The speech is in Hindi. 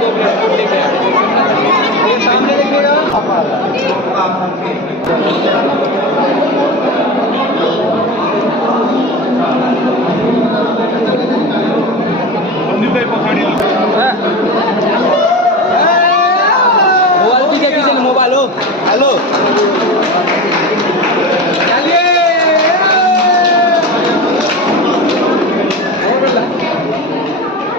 2 मिनट लेके आए। ये सामने देखिएगा। मोबाइल भी क्या किसी ने मोबाइल हो हेलो